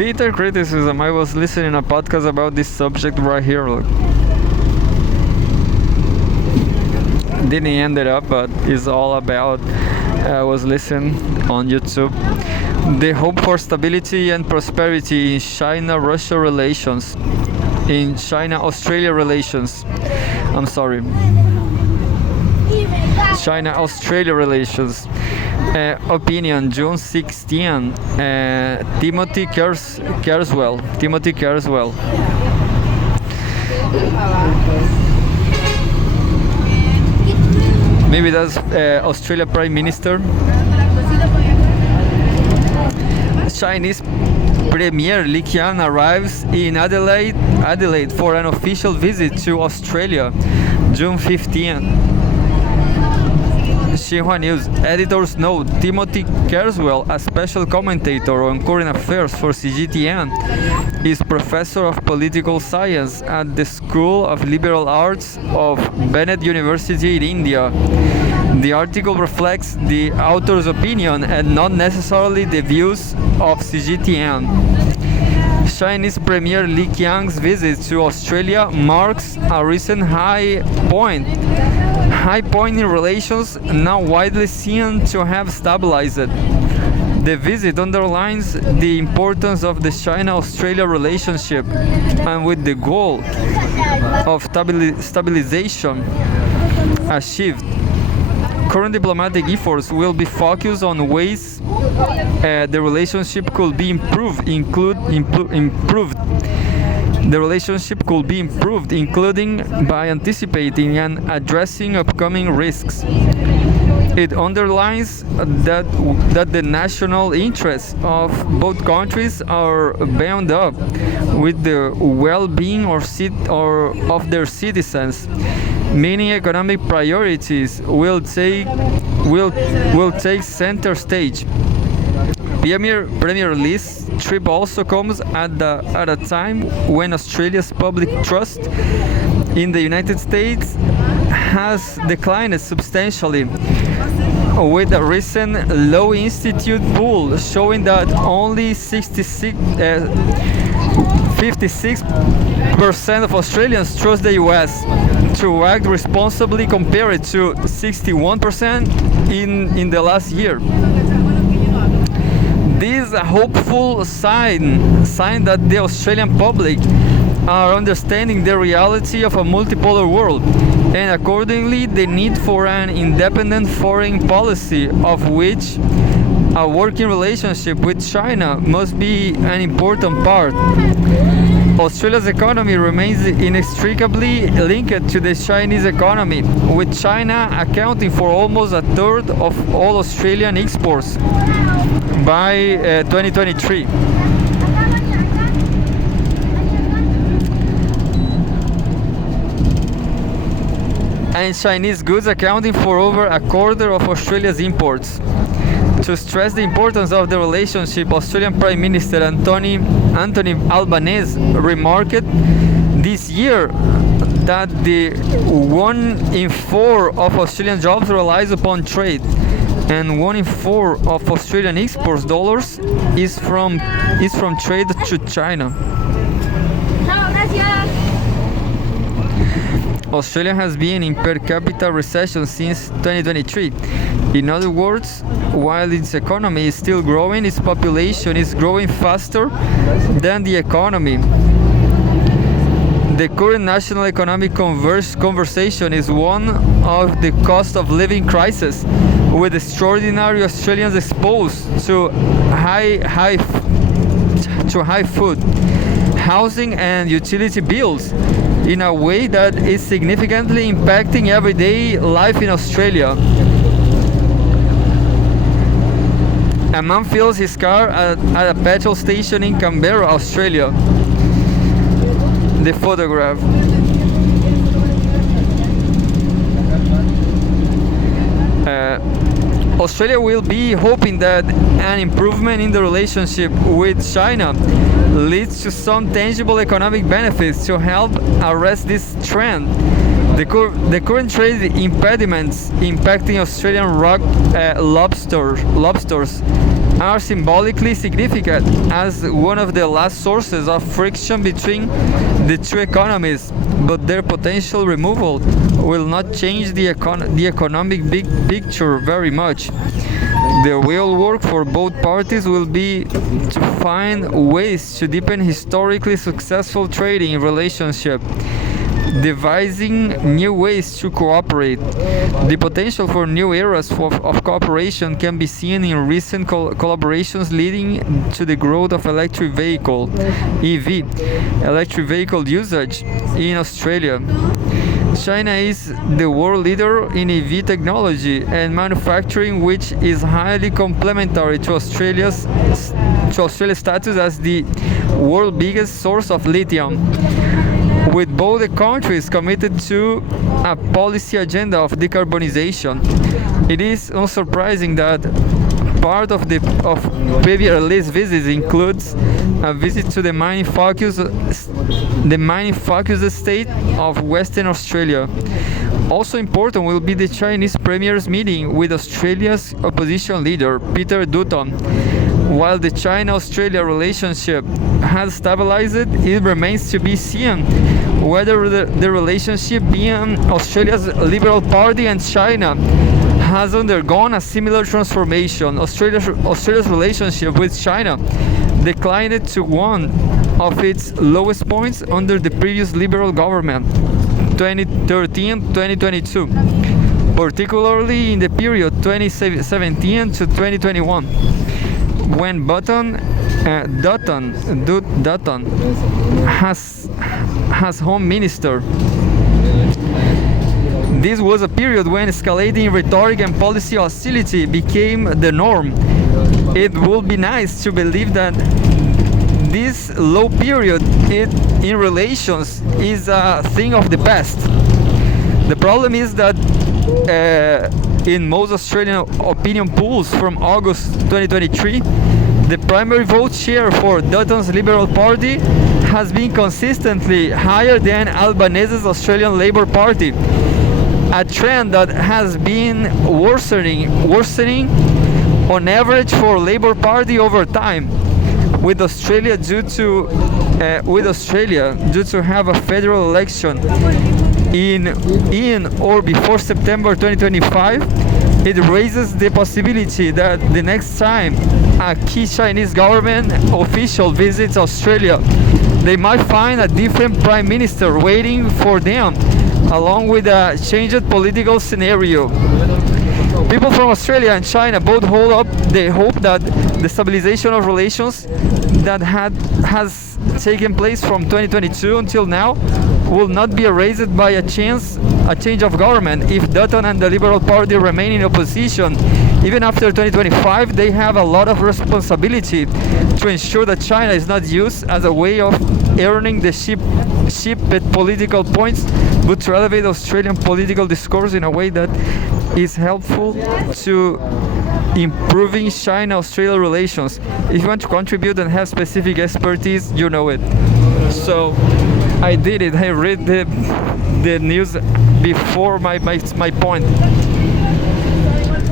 Bitter criticism. I was listening a podcast about this subject right here. Look. Didn't end it up, but it's all about. I was listening on YouTube. The hope for stability and prosperity in China-Russia relations, in China-Australia relations. I'm sorry. China-Australia relations. Opinion, June 16. Timothy Carswell. Timothy Carswell. Maybe that's Australia Prime Minister. Chinese Premier Li Qiang arrives in Adelaide for an official visit to Australia, June 15. Xinhua News editors note Timothy Carswell, a special commentator on current affairs for CGTN, is professor of political science at the School of Liberal Arts of Bennett University in India. The article reflects the author's opinion and not necessarily the views of CGTN. Chinese Premier Li Qiang's visit to Australia marks a recent high point in relations now widely seen to have stabilized. The visit underlines the importance of the China-Australia relationship and with the goal of stabilization achieved. Current diplomatic efforts will be focused on ways the relationship could be improved, The relationship could be improved, including by anticipating and addressing upcoming risks. It underlines that the national interests of both countries are bound up with the well-being of their citizens, meaning economic priorities will take center stage. Premier Lee's trip also comes at a time when Australia's public trust in the United States has declined substantially, with a recent Law Institute poll showing that only 56% of Australians trust the US to act responsibly compared to 61% in the last year. This is a hopeful sign that the Australian public are understanding the reality of a multipolar world, and accordingly the need for an independent foreign policy, of which a working relationship with China must be an important part. Australia's economy remains inextricably linked to the Chinese economy, with China accounting for almost a third of all Australian exports by 2023. And Chinese goods accounting for over a quarter of Australia's imports. To stress the importance of the relationship, Australian Prime Minister Anthony Albanese remarked this year that the 1 in 4 of Australian jobs relies upon trade, and 1 in 4 of Australian exports dollars is from trade to China. Australia has been in per capita recession since 2023. In other words, while its economy is still growing, its population is growing faster than the economy. The current national economic conversation is one of the cost of living crisis, with extraordinary Australians exposed to high food, housing and utility bills in a way that is significantly impacting everyday life in Australia. A man fills his car at a petrol station in Canberra, Australia. The photograph. Australia will be hoping that an improvement in the relationship with China leads to some tangible economic benefits to help arrest this trend. The current trade impediments impacting Australian lobsters are symbolically significant as one of the last sources of friction between the two economies, but their potential removal will not change the economic big picture very much. The real work for both parties will be to find ways to deepen historically successful trading relationship, devising new ways to cooperate. The potential for new eras of cooperation can be seen in recent collaborations leading to the growth of electric vehicle (EV) electric vehicle usage in Australia. China is the world leader in EV technology and manufacturing, which is highly complementary to Australia's status as the world's biggest source of lithium. With both the countries committed to a policy agenda of decarbonization, it is unsurprising that part of previous list visits includes a visit to the mining focused state of Western Australia. Also important will be the Chinese Premier's meeting with Australia's opposition leader, Peter Dutton. While the China-Australia relationship has stabilized, it remains to be seen whether the relationship between Australia's Liberal Party and China has undergone a similar transformation. Australia's relationship with China declined to one of its lowest points under the previous Liberal government, 2013-2022, particularly in the period 2017 to 2021, when Dutton has Home Minister. This was a period when escalating rhetoric and policy hostility became the norm. It would be nice to believe that this low period in relations is a thing of the past. The problem is that in most Australian opinion polls from August 2023, the primary vote share for Dutton's Liberal Party has been consistently higher than Albanese's Australian Labor Party, a trend that has been worsening on average for Labor Party over time, with Australia due to have a federal election in or before September 2025. It raises the possibility that the next time a key Chinese government official visits Australia, they might find a different prime minister waiting for them, along with a changed political scenario. People from Australia and China both they hope that the stabilization of relations that has taken place from 2022 until now will not be erased by a change of government. If Dutton and the Liberal Party remain in opposition even after 2025, they have a lot of responsibility to ensure that China is not used as a way of earning the cheap political points, but to elevate Australian political discourse in a way that is helpful to improving China-Australia relations. If you want to contribute and have specific expertise, you know it. So I did it. I read the news before my point.